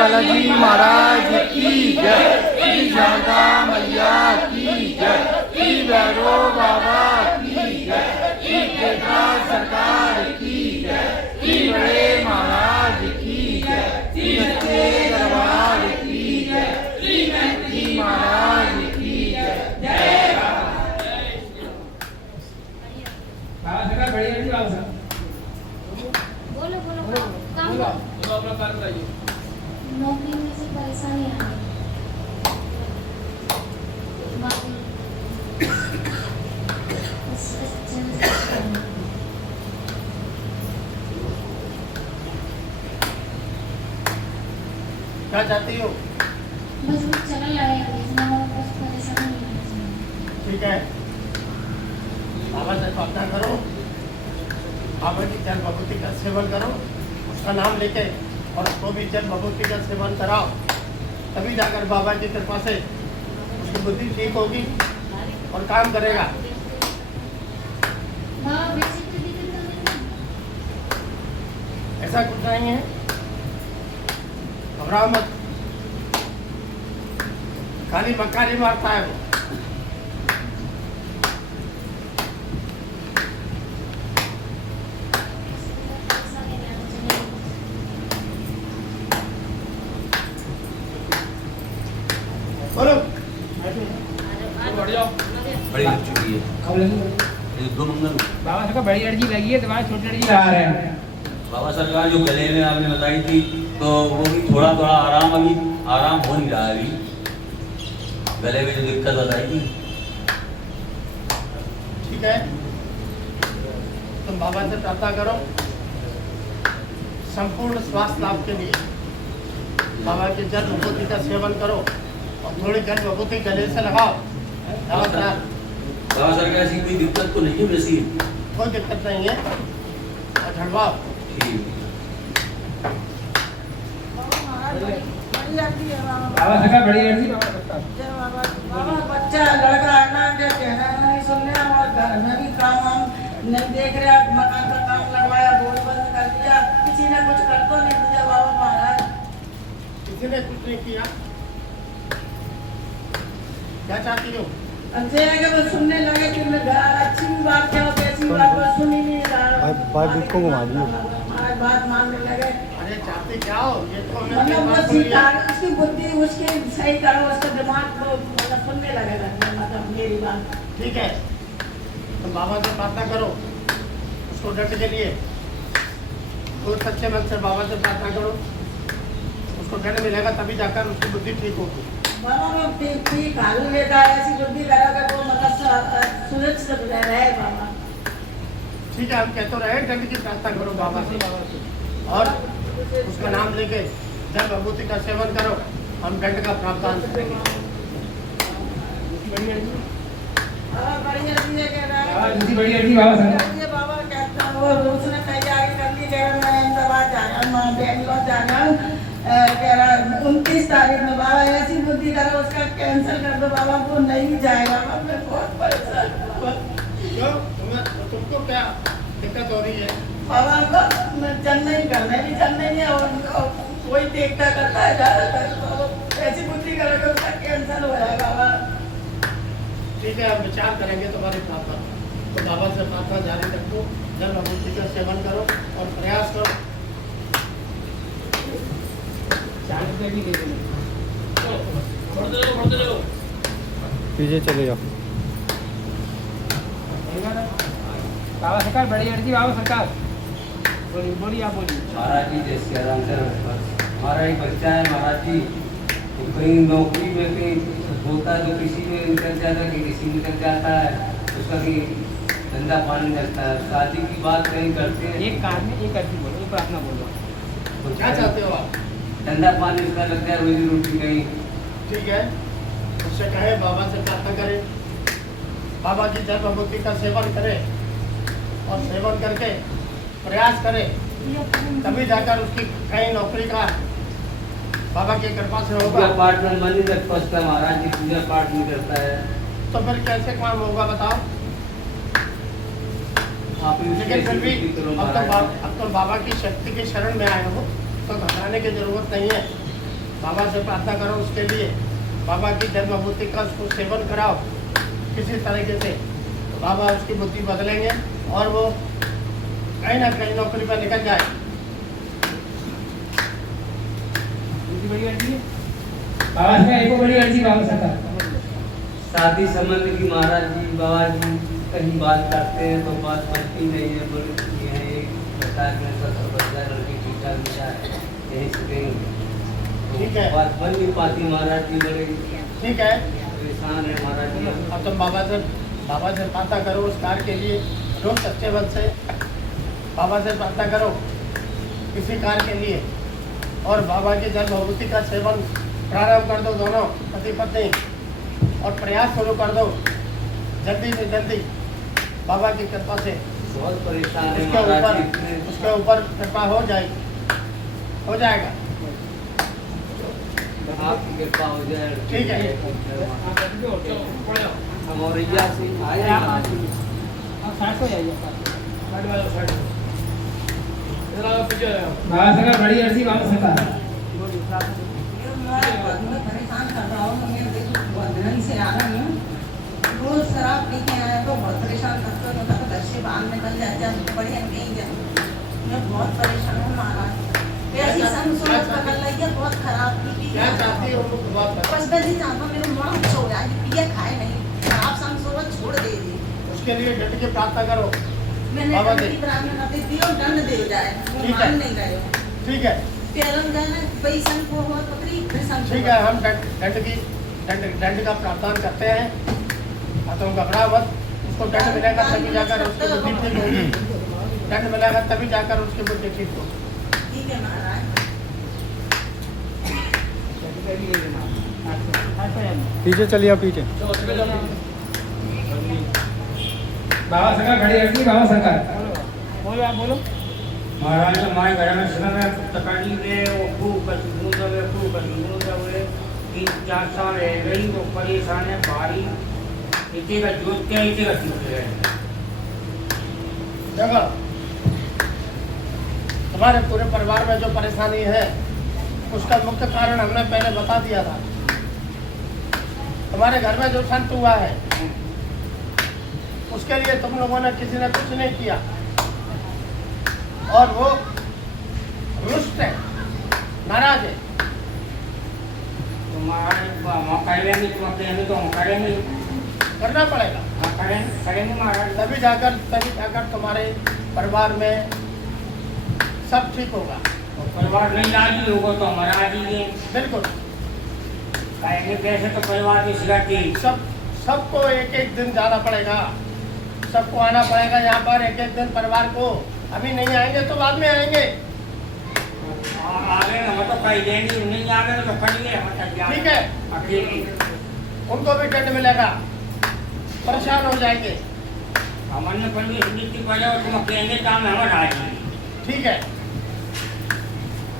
लाला जी महाराज की जय, श्री शारदा मैया की जय, श्री भैरव बाबा की जय, श्री केतरा सरकार की जय, श्री बड़े महाराज की जय, श्री सच्चे दरबार की जय, श्री नंदी महाराज की जय। जय बाबा सरकार बढ़िया जी बाबा साहब बोलो बोलो काम बोलो अपना कार्य बताइए। नौकरी में से परेशानी आ रही बाकी बस अच्छे से क्या चाहती हो? बस वो चल रहा है इसमें और कुछ परेशानी नहीं है। ठीक है, बाबा से प्रार्थना करो, बाबा की जल भभूति का सेवन करो, उसका नाम लेके और उसको भी जल भभूति का सेवन कराओ, तभी जाकर बाबा की कृपा से उसकी बुद्धि ठीक होगी और काम करेगा। बाबा बेसिक तो दिक्कत तो नहीं ऐसा कुछ नहीं है, घबराओ मत, खाली मक्कारी मारता है वो। बोलो बढ़ जाओ बड़ी लग चुकी है अब लगी ये दो मंगल बाबा सरकार बड़ी अर्जी लगी है तुम्हारे छोटी अर्जी आ रहे हैं। बाबा सरकार जो गले में आपने बताई थी तो वो भी थोड़ा थोड़ा आराम अभी आराम हो नहीं रहा है अभी गले में जो दिक्कत बताई थी। ठीक है, तुम बाबा से प्रार्थना करो संपूर्ण स्वास्थ्य लाभ के लिए। बाबा के जल भभूति का सेवन करो और थोड़ी जल भभूति गले से लगाओ। बाबा सरकार ऐसी कोई दिक्कत तो नहीं है वैसी? कोई दिक्कत नहीं है, और झड़वाओ। ठीक बाबा सरकार बड़ी अर्जी बाबा सरकार बाबा बच्चा लड़का है ना क्या कहना नहीं सुन रहे और घर में भी काम हम नहीं देख रहे, मकान का काम लगवाया बोर्ड बंद कर दिया, किसी ने कुछ कर तो नहीं दिया बाबा महाराज। किसी ने कुछ नहीं किया, क्या चाहती हो? अच्छे है कि वो सुनने लगे कि मैं अच्छी भी बात क्या होती है, ऐसी बात वो सुन ही नहीं रहा। बात को घुमा दियो। हमारी बात मानने लगे अरे चाहते क्या हो? ये तो हमने मतलब अपनी वो बात बोली है। उसकी बुद्धि उसकी सही करो, उसका दिमाग को मतलब सुनने लगेगा मतलब मेरी बात। ठीक है, तो बाबा से प्रार्थना करो उसको डट के लिए, तो सच्चे मन से बाबा से प्रार्थना करो, उसको डट मिलेगा तभी जाकर उसकी बुद्धि ठीक होगी। बाबा में ठीक हाल लेता है, ऐसी बुद्धि करोगे तो मतलब सुरक्षित रहे बाबा। ठीक है, हम कहते रहे डट की प्रार्थना करो बाबा से और उसका नाम लेके जल भभूति का सेवन करो, हम दंड का प्रावधान करेंगे। बाबा बढ़िया चीजें कह रहा है। दूसरी बड़ी अर्जी बाबा सरकार ये बाबा कहता है वो उसने तैयारी कर ली, कह रहा मैं अहमदाबाद जा रहा हूँ, मैं बेंगलोर जा रहा हूँ, कह रहा 29 तारीख में। बाबा ऐसी बुद्धि करो उसका कैंसिल कर दो बाबा, वो नहीं जाएगा। बाबा मैं बहुत परेशान हूँ बाबा। क्यों? तुमको क्या दिक्कत हो रही है? बाबा मैं चेन्नई करने भी चेन्नई है और कोई देखता करता है ज्यादातर, तो ऐसी बुद्धि करोगे उसका कैंसिल हो जाएगा बाबा। ठीक है, हम विचार करेंगे तुम्हारी प्रार्थना, तो बाबा से प्रार्थना जारी रखो, जल भभूति का सेवन करो और प्रयास करो। 40 रुपये भी दे देंगे। पीछे चले जाओ। बाबा सरकार बड़ी अर्जी बाबा सरकार बोलिए बोलिए आप बोलिए। महाराज जी जय श्री राम सर। हमारा एक बच्चा है महाराज जी, तो कहीं नौकरी में कहीं होता है तो किसी में निकल जाता है कि किसी में निकल जाता है, उसका कहीं धंधा पानी करता है, शादी की बात कहीं करते हैं। एक कार में एक अर्जी बोलो, एक प्रार्थना बोलो। तो क्या चाहते हो आप? धंधा पानी उसका लग गया, रोजी रोटी कहीं। ठीक है, उससे कहे बाबा से प्रार्थना करे, बाबा की जल भभूति का सेवन करे और सेवन करके प्रयास करे, तभी जाकर उसकी कहीं नौकरी का बाबा की कृपा से पूजा होगा। पाठ में मन नहीं पसता महाराज जी, पूजा पाठ नहीं करता है। तो फिर कैसे काम होगा बताओ? आप ही लेकिन फिर भी करो अब तो बाबा की शक्ति के शरण में आए हो, तो घबराने की जरूरत नहीं है। बाबा से प्रार्थना करो उसके लिए, बाबा की जन्मभूति का उसको सेवन कराओ किसी तरीके से, तो बाबा उसकी बुद्धि बदलेंगे और वो कहीं ना कहीं नौकरी पर निकल जाए। दूसरी बड़ी अर्जी है बाबा सरकार, एक और बड़ी अर्जी बाबा सरकार। शादी संबंध की महाराज जी बाबा जी कहीं बात करते हैं तो बात बनती नहीं है, बोले ये है एक सरकार में सब बदला लड़की ठीक ठाक मिला है यही सुनेंगे, ठीक है। बात बन नहीं पाती महाराज जी, बड़े ठीक है, परेशान है महाराज जी। अब तुम बाबा से प्रार्थना करो उस कार्य के लिए, रोज सच्चे मन से बाबा से प्रार्थना करो किसी कार्य के लिए, और बाबा की जन्मभूति का सेवन प्रारंभ कर दो दोनों पति पत्नी, और प्रयास शुरू कर दो जल्दी से जल्दी बाबा की कृपा से। बहुत परेशान है उसके महाराज ऊपर जी। उसके ऊपर कृपा हो जाएगी, हो जाएगा। आपकी कृपा हो जाए, ठीक है। हम औरैया से आए हैं महाराज जी। साइड हो जाइए बाबा सरकार, बड़ी अर्जी बाबा सरकार। मैं परेशान कर रहा हूँ, मैं देखो बंधन से आ रही हूँ, रोज शराब पी के आया तो बहुत परेशान करते हो, तो घर से बाहर निकल जाते हैं, बड़े नहीं जाते, मैं बहुत परेशान हूँ महाराज। ऐसी संग सोच पकड़ ली है बहुत खराब की क्या चाहती हो बात बताओ। बस मैं नहीं चाहता मेरे मन सो जाए, पिए खाए नहीं, खराब संग सोच छोड़ दे दी। उसके लिए डट के प्रार्थना करो। मैंने बाबा दंड दे। की प्रार्थना कर दी और दंड दे जाए, वो ठीक है। मान नहीं रहे हो। ठीक है, पेरन जाना पैसा को हुआ पकड़ी फिर संग ठीक है, हम दंड का प्रावधान करते हैं, तुम घबरा मत। उसको दंड मिलेगा तभी जाकर उसकी बुद्धि ठीक होगी, दंड मिलेगा तभी जाकर उसकी बुद्धि ठीक होगी। ठीक है महाराज। पीछे चलिए, आप पीछे। बाबा सरकार, बड़ी अर्जी बाबा सरकार। बोलो आप बोलो। महाराज हमारे घर में समय तकलीफ है, वो खूब कभी 3-4 साल रह गई तो परेशान है भारी, इतने का जोत क्या इतने का टूट है। देखो तुम्हारे पूरे परिवार में जो परेशानी है उसका मुख्य कारण हमने पहले बता दिया था। तुम्हारे घर में जो संत हुआ है उसके लिए तुम लोगों ने किसी ने कुछ नहीं किया, और वो रुष्ट है, नाराज है। तो महाराज हम करेंगे, तुम कहेंगे तो हम करेंगे, करना पड़ेगा, करेंगे महाराज। तभी जाकर तुम्हारे परिवार में सब ठीक होगा। और परिवार नहीं राजी होगा तो हमारा राजी है, बिल्कुल। कहेंगे कैसे तो परिवार की सिगाटी सबको एक एक दिन जाना पड़ेगा, सबको आना पड़ेगा यहाँ पर एक एक दिन परिवार को। अभी नहीं आएंगे तो बाद में आएंगे। आगे हम तो कह देंगे, नहीं आगे तो करेंगे हम तैयार। ठीक है, अकेले उनको भी दंड मिलेगा, परेशान हो जाएंगे। हमने परमेश नीति पड़े और तुम कहेंगे तो हमारा राजी। ठीक है,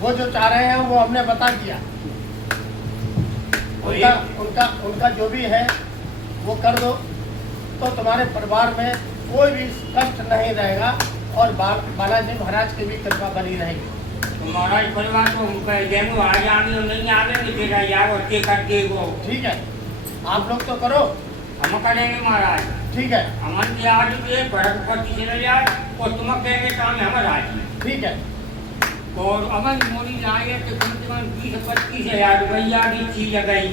वो जो चाह रहे हैं वो हमने बता दिया। उनका जो भी है वो कर दो, तो तुम्हारे परिवार में कोई भी कष्ट नहीं रहेगा, और बालाजी महाराज की भी कृपा बनी रहेगी। तो महाराज परिवार को हम कह देंगे आ जाएंगे और नहीं आवेंगे तेरा यार और के करके वो ठीक है, आप लोग तो करो। हम करेंगे महाराज। ठीक है, अमन की आज ये भड़क पति चले जाए और तुम कहेंगे तो हम राजी। ठीक है, और अमन मोदी लाए तो कम से कम 20-25 हज़ार रुपया की चीज गई,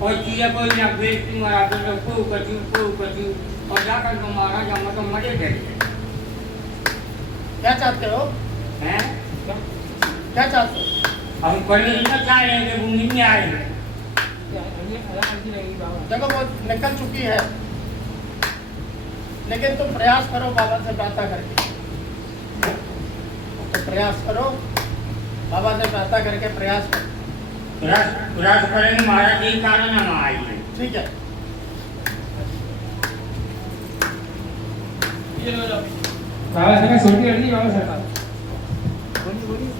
और चीज़ें कोई ना बेचती महाराज को कचू और जाकर तो महाराज हम तो मजे गए क्या चाहते हो? हैं। क्या चाहते हो? हम परमेश न चाह रहे हैं कि वो नहीं आए। देखो वो निकल चुकी है, लेकिन तुम प्रयास करो बाबा से प्रार्थना करके, तो प्रयास करो बाबा से प्रार्थना करके, प्रयास करो। प्रयास करेंगे महाराज, यही कारण हम आए हैं। ठीक है, बाबा सरकार, छोटी अर्जी बाबा सरकार। बोलिए।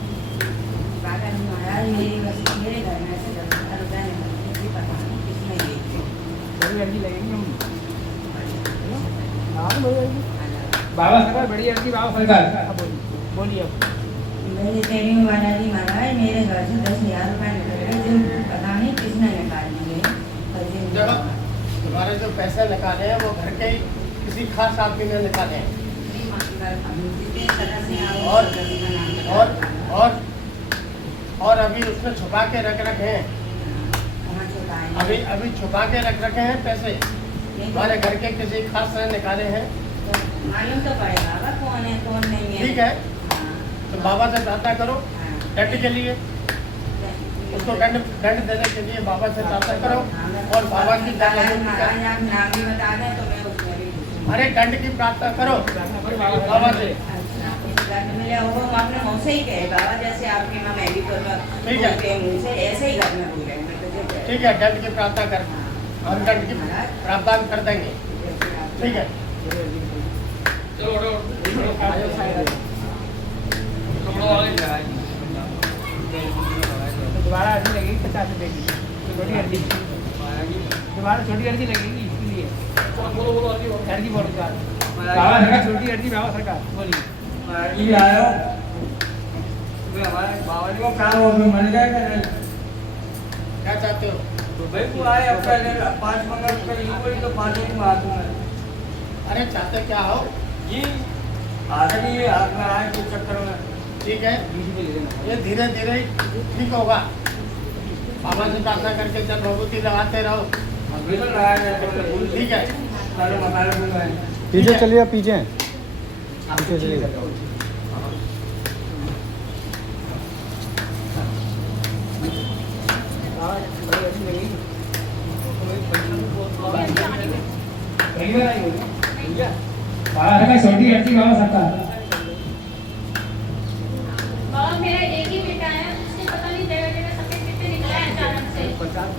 महाराज मेरे घर में से 10,000 रुपया निकल पता नहीं किसने दी थी। बड़ी अर्जी लगेगी हम। बाबा सरकार, बड़ी अर्जी बाबा सरकार। बोलिए अब। मैं कह रही हूँ बालाजी महाराज, मेरे घर से 10,000 रुपये निकल गए, जो पता नहीं किसने निकाल लिए देखो, तुम्हारे जो पैसे निकाले हैं वो घर के ही किसी खास आदमी ने निकाले हैं। और अभी उसने छुपा के रख रखे हैं। अभी छुपा के रख रखे हैं पैसे, हमारे घर के किसी खास ने निकाले हैं। मालूम तो पड़ेगा कौन है कौन नहीं है। ठीक है, तो बाबा से प्रार्थना करो दंड के लिए, उसको दंड देने के लिए बाबा से प्रार्थना करो। और बाबा की नाम भी बता दें तो मैं उसमें भी अरे दंड की प्रार्थना करो बाबा से। दंड मिले वो हम अपने मुँह से ही कहे बाबा, जैसे आपके माँ मैं भी ठीक है। मुँह से ऐसे ही घर में बोले। ठीक है, दंड की प्रार्थना कर, हम दंड की प्रावधान कर देंगे। ठीक है, दोबारा अर्जी लगेगी 50 रुपये की, छोटी अर्जी दोबारा छोटी अर्जी लगेगी इसके लिए। अर्जी बोलो बाबा सरकार, छोटी अर्जी बाबा सरकार बोलिए। ये आयो मैं हमारे बाबा जी को काम हो गया मर गए क्या नहीं? क्या चाहते हो? तो भाई तू आए अब पहले 5 मंगल कर ली कोई तो 5 दिन मार दूंगा। अरे चाहते क्या हो? जी आदमी ये हाथ में आए कुछ चक्कर में। ठीक है, ये धीरे धीरे ठीक होगा। बाबा से प्रार्थना करके जल भभूति लगाते रहो। बिल्कुल लगाया ठीक है, सारे मसाले भी लगाए। पीछे चलिए आप, पीछे पीछे चलिए। बाबा सरकार छोटी अर्जी बाबा सरकार। बाबा मेरा एक ही बेटा है, उससे पता नहीं जगह सफेद कितने निकला है अचानक से।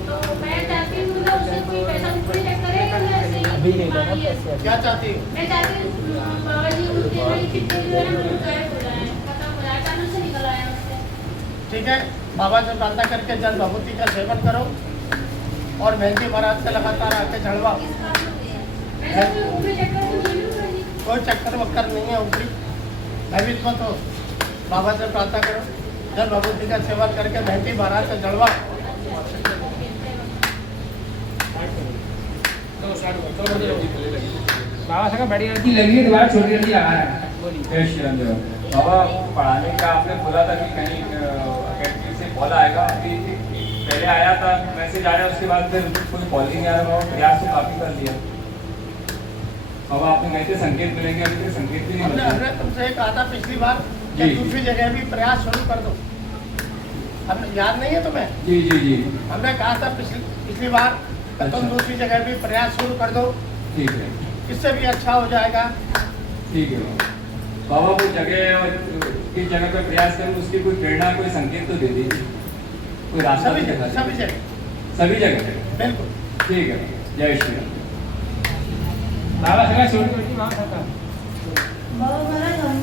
तो मैं चाहती हूँ ना उससे कोई पैसा पूरी चेक करे या मैं ऐसे ही मान लिया। क्या चाहती हो? मैं चाहती हूँ बाबा जी उसके भाई कितने जो है ना मुझे गायब हो रहा है, पता हो रहा है अचानक से निकल आया उससे। ठीक है, बाबा से प्रार्थना करके जल भभूति का सेवन करो और मेहंदी बारात से लगातार आके झड़वाओ। ऐसा कोई ऊपरी चक्कर तो नहीं लूँगा जी। कोई चक्कर वक्कर नहीं है ऊपरी, भयभीत मत हो। बाबा से प्रार्थना करो, जल भभूति का सेवन करके मेहंदी बारात से झड़वाओ। बाबा सरकार बड़ी अर्जी लगी है, दोबारा छोटी अर्जी लगा रहा है बोलिए। जय श्री राम। बाबा पढ़ाने का आपने बोला था कि कहीं अकेडमी से कॉल आएगा, अभी पहले आया था मैसेज आया, उसके बाद फिर कोई कॉल ही नहीं आ रहा। प्रयास तो काफ़ी कर लिया बाबा, आपने कहे थे संकेत मिलेंगे, अभी तक संकेत भी नहीं मिले। हमने तुमसे कहा था पिछली बार कि जी। दूसरी जगह भी प्रयास शुरू कर दो। हमने याद नहीं है तुम्हें? जी जी जी हमने कहा था पिछली बार कि तुम अच्छा। दूसरी जगह भी प्रयास शुरू कर दो, ठीक है इससे भी अच्छा हो जाएगा। ठीक है बाबा, कोई जगह और किस जगह पर प्रयास करूँ उसकी कोई प्रेरणा, कोई संकेत तो दे दीजिए, कोई रास्ता सभी भी जगह दिखा सभी दीजिए। जगह सभी जगह बिल्कुल। ठीक है। जय श्री राम। बाबा सरकार छोटी अर्जी बाबा सरकार। बाबा महाराज हम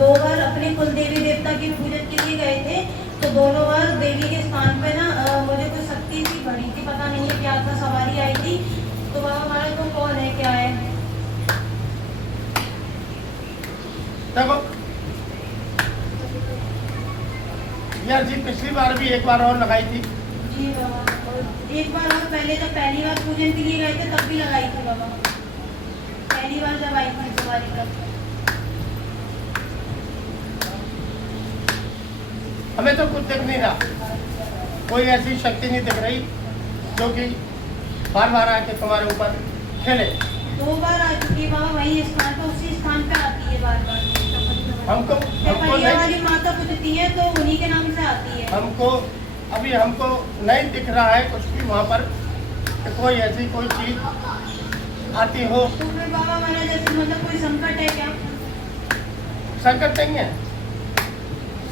2 बार अपने कुल देवी देवता की पूजन के लिए गए थे, तो दोनों बार देवी के स्थान पे ना मुझे कोई शक्ति सी बड़ी थी, पता नहीं है क्या था, सवारी आई थी। तो बाबा महाराज वो कौन है क्या है? देखो यार जी, पिछली बार भी एक बार और लगाई थी। जी बाबा, और एक बार और पहले जब पहली बार पूजन के लिए गए थे तब भी लगाई थी बाबा, पहली बार जब आई थी सवारी तब। हमें तो कुछ दिख नहीं रहा, कोई ऐसी शक्ति नहीं दिख रही जो कि बार बार आके तुम्हारे ऊपर खेले। 2 बार आ चुकी है बाबा, वही स्थान पे, उसी स्थान पे आती है बार बार। हमको परिया वाली माता पूजती है तो उन्हीं के नाम से आती है। हमको नहीं दिख रहा है कुछ भी वहाँ पर कि कोई ऐसी कोई चीज आती हो। तो फिर बाबा महाराज जैसे मतलब कोई संकट है क्या? संकट नहीं है,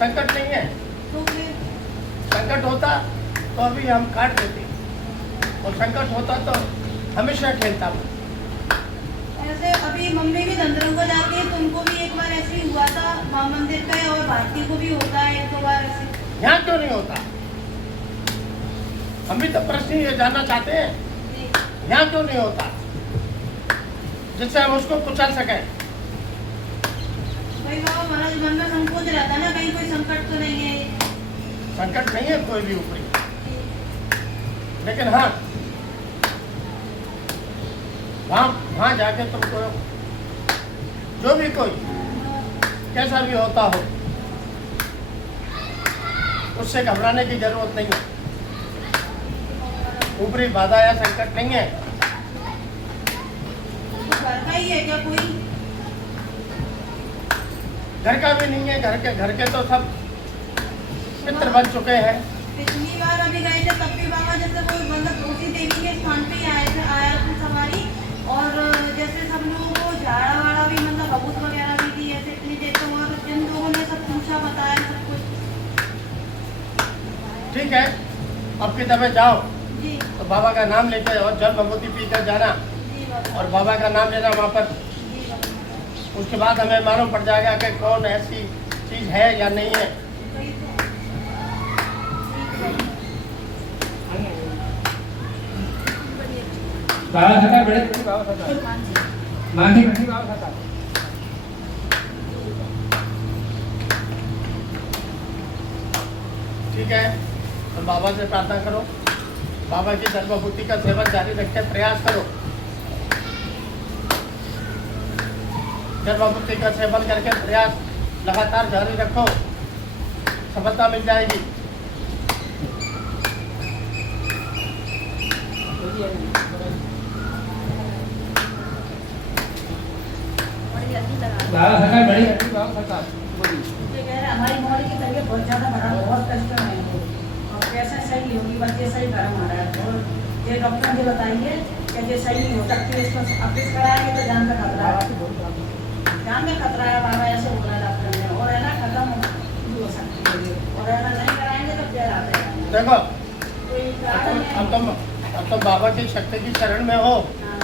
संकट नहीं है। तो फिर संकट होता तो अभी हम काट देते, और संकट होता तो हमेशा खेलता हूँ। ऐसे अभी मम्मी भी धंधरों को जाती है, तुमको भी एक बार ऐसे ही हुआ था माँ मंदिर पे, और भारती को भी होता है 1-2 बार ऐसे। यहाँ क्यों नहीं होता? हम भी तो प्रश्न ये जानना चाहते हैं, यहाँ क्यों नहीं होता, जिससे हम उसको कुचल सकें। भाई बाबा महाराज मन में संकोच रहता ना, कहीं कोई संकट तो नहीं है? संकट नहीं है कोई भी ऊपरी, लेकिन हाँ, वहाँ जाके तुमको जो भी कोई कैसा भी होता हो उससे घबराने की जरूरत नहीं है। ऊपरी बाधा या संकट नहीं है। घर का ही है क्या कोई? घर का भी नहीं है। घर के तो सब मित्र बन चुके हैं। पिछली बार अभी गए थे तब भी बाबा जैसे वो मतलब उसी देवी के स्थान पे ही आया था सवारी, और जैसे सब लोगों को झाड़ा वाड़ा भी मतलब भभूत वगैरह भी दी ऐसे इतनी देर तो वहाँ तो जिन लोगों ने सब पूछा बताया सब कुछ। ठीक है, अब की दफे जाओ जी तो बाबा का नाम लेके और जल भभूति पीकर जाना जी बाबा, और बाबा का नाम लेना वहाँ पर। जी बाबा। उसके बाद हमें मालूम पड़ जाएगा कि कौन ऐसी चीज़ है या नहीं है। वही तो। बाबा सरकार बड़े बाबा सरकार मांझी बाबा सरकार। ठीक है, तो बाबा से प्रार्थना करो, बाबा की सर्वभूति का सेवन जारी रखते प्रयास करो। सर्वभूति का सेवन करके प्रयास लगातार जारी रखो, सफलता मिल जाएगी। बाबा सरकार बड़ी बाबा सरकार बोली। ये कह रहे हमारी मौली की तबीयत बहुत ज़्यादा खराब, बहुत कष्ट में है वो, और कैसे सही होगी बच्चे सही कर हमारा, और ये डॉक्टर ने बताइए कि ये सही नहीं हो सकती, इसको ऑपरेशन कराएंगे तो जान का खतरा है, जान में खतरा है बाबा, ऐसे बोला डॉक्टर ने, और है ना खत्म हो सकती है, और है ना नहीं कराएंगे तो फिर आते हैं। देखो, कोई कारण है। अब तुम बाबा की शक्ति की शरण में हो, हाँ,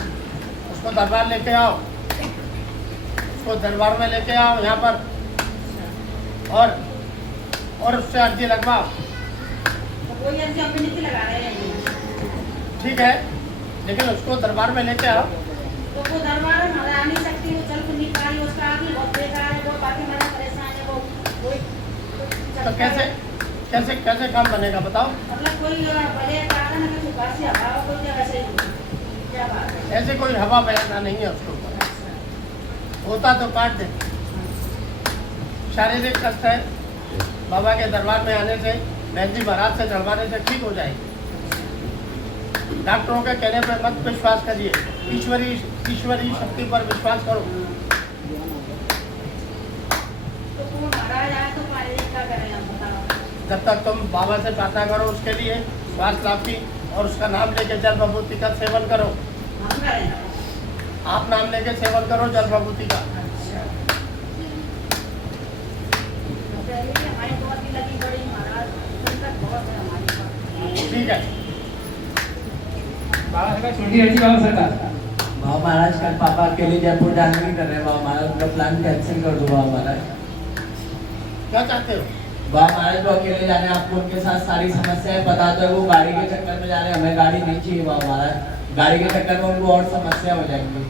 उसको दरबार लेके आओ, उसको दरबार में लेके आओ यहाँ पर, और उससे अर्जी लगवाओ। तो कोई अर्जी अपनी नीति लगा रहे हैं। ठीक है, लेकिन उसको दरबार में लेके आओ। तो वो दरबार में आ नहीं सकती, वो चल नहीं पाई, उसका आदमी बहुत बेकार है, वो बाकी मेरा परेशान है, वो तो कैसे काम बनेगा बताओ। मतलब कोई बड़े कारण है कि काशी हवा कोई जगह से क्या बात है। ऐसे कोई हवा बहना नहीं है उसके ऊपर, होता तो काट दे। शारीरिक कष्ट है, बाबा के दरबार में आने से, बहन जी महाराज से चढ़वाने से ठीक हो जाएगी। डॉक्टरों के कहने पर मत विश्वास करिए, ईश्वरी शक्ति पर विश्वास करो। तो वो महाराज आए तो पायलट क्या करें हम बताओ। जब तक तुम बाबा से प्रार्थना करो उसके लिए स्वास्थ्य लाभ की, और उसका नाम लेके जल भभूति का सेवन करो। हम करें। आप नाम लेके सेवन करो जल भभूति का। अच्छा, पहले हमारी बहुत ही लगी बड़ी महाराज, संकट बहुत है हमारी पास। ठीक है, बाबा सरकार छोटी अर्जी बाबा सरकार। बाबा महाराज कल पापा अकेले जयपुर जाना नहीं कर रहे हैं, बाबा महाराज उनका प्लान कैंसिल कर दो बाबा महाराज। क्या चाहते हो? बाबा महाराज को अकेले जाने, आपको उनके साथ सारी समस्याएं पता तो है, वो गाड़ी के चक्कर में जा रहे हैं, हमें गाड़ी नहीं चाहिए बाबा महाराज, गाड़ी के चक्कर में उनको और समस्या हो जाएंगी।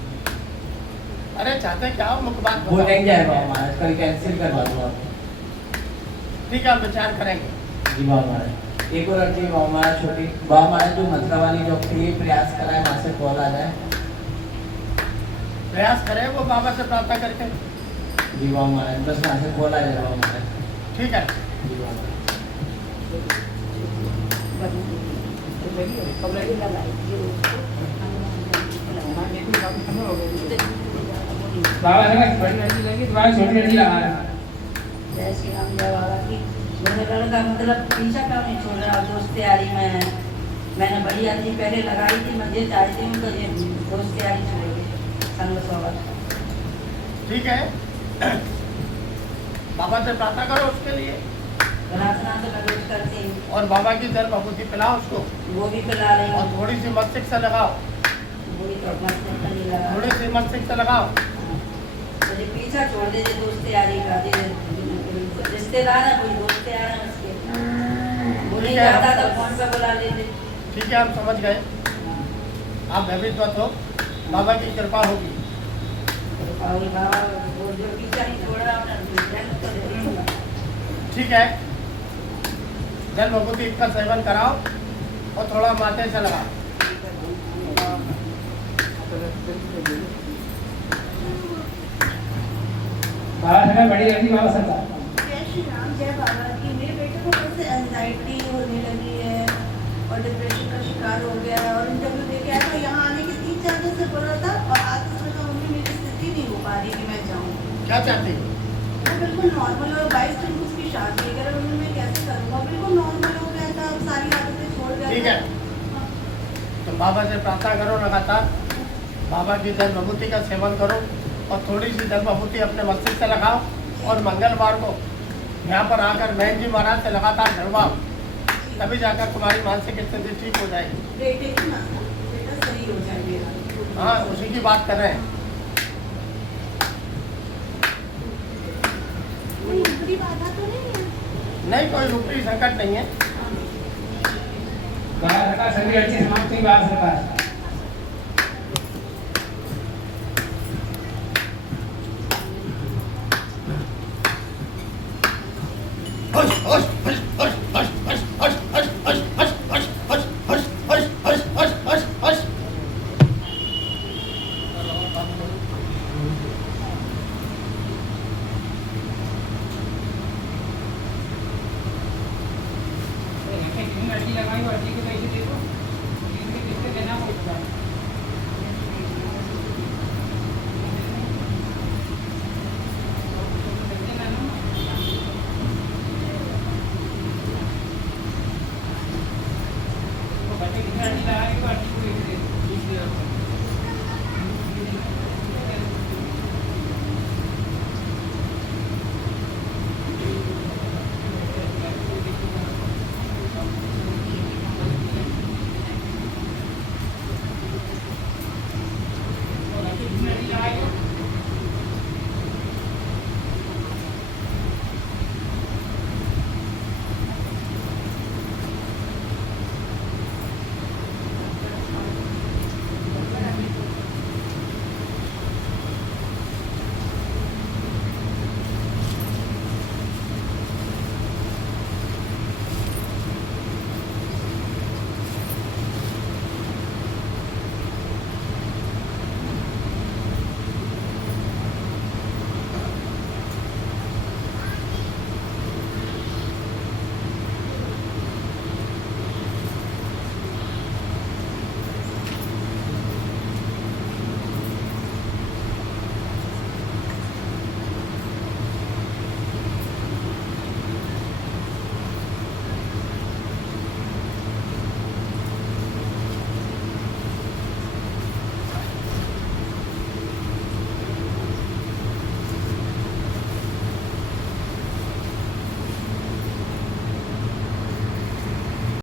अरे चाहते क्या हो, मुख्य बात वो बताओ। नहीं जाए बाबा महाराज, कल कैंसिल करवा दो आप। ठीक है, हम विचार करेंगे। जी बाबा महाराज, एक और अर्जी बाबा महाराज छोटी, बाबा महाराज जो मंत्रा वाली जॉब के लिए प्रयास कराए वहाँ से कॉल आ जाए। प्रयास करें वो बाबा से प्रार्थना करके। जी बाबा महाराज, बस वहाँ से कॉल आ जाए बाबा महाराज। ठीक है, जी बाबा महाराज। कब लगी बाबा सरकार बड़ी अर्जी लगी, तुम्हारी छोटी अर्जी लगा रहे हैं। जय श्री राम, जय बाबा की। मेरे लड़का मतलब पीछा क्यों नहीं छोड़ रहा, दोस्त तैयारी में है। मैंने बड़ी अर्जी पहले लगाई थी, मैं ये चाहती हूँ तो ये दोस्त तैयारी छोड़ेगी संग सोबत। ठीक है, बाबा से प्रार्थना करो उसके लिए, प्रार्थना तो मैं रोज करती हूँ, और बाबा की जल भभूति पिलाओ उसको, वो भी पिला रही और हूँ, थोड़ी सी मस्तिष्क से लगाओ, वो भी तो मस्त नहीं लगा। थोड़ी सी मस्तिष्क से लगाओ। मुझे पीछा छोड़ दे जे दोस्त तैयारी का, रिश्तेदार है कोई दोस्त तैयार है उसके, वो नहीं जाता तो फोन पे बुला लेते। ठीक है, हम समझ गए, आप भयभीत मत हो, बाबा की कृपा होगी। और बाबा वो जो पीछा नहीं छोड़ रहा अपना तो दे दूंगा। ठीक है, जल भभूति का सेवन कराओ, और थोड़ा माथे से लगा। बाबा सरकार बड़ी अर्जी बाबा सरकार। जय श्री राम, जय बाबा की। मेरे बेटे को थोड़ी एंजाइटी होने लगी है और डिप्रेशन का शिकार हो गया है और इंटरव्यू दे के आया तो यहाँ आने के 3-4 दिन से बोल रहा था और आज उसने कहा मम्मी मेरी स्थिति नहीं हो पा रही कि मैं जाऊँ। क्या चाहती है? वो बिल्कुल नॉर्मल और 22 दिन को उसकी शादी है, अगर मम्मी मैं कैसे करूँगा, बिल्कुल नॉर्मल हो गया था, अब सारी आदतें छोड़ गया। ठीक है, तो बाबा से प्रार्थना करो लगातार, बाबा की जल विभूति का सेवन करो और थोड़ी सी जल विभूति अपने मस्तिष्क से लगाओ और मंगलवार को यहाँ पर आकर बहन जी महाराज से लगातार धरवाओ, तभी जाकर तुम्हारी मानसिक स्थिति ठीक हो जाएगी। बेटे की ना, बेटा सही हो जाएगा। हाँ, उसी की बात कर रहे हैं। कोई ऊपरी बाधा तो नहीं है? नहीं, कोई ऊपरी संकट नहीं है। बाबा सरकार सभी अर्जी समाप्त हुई बाबा सरकार।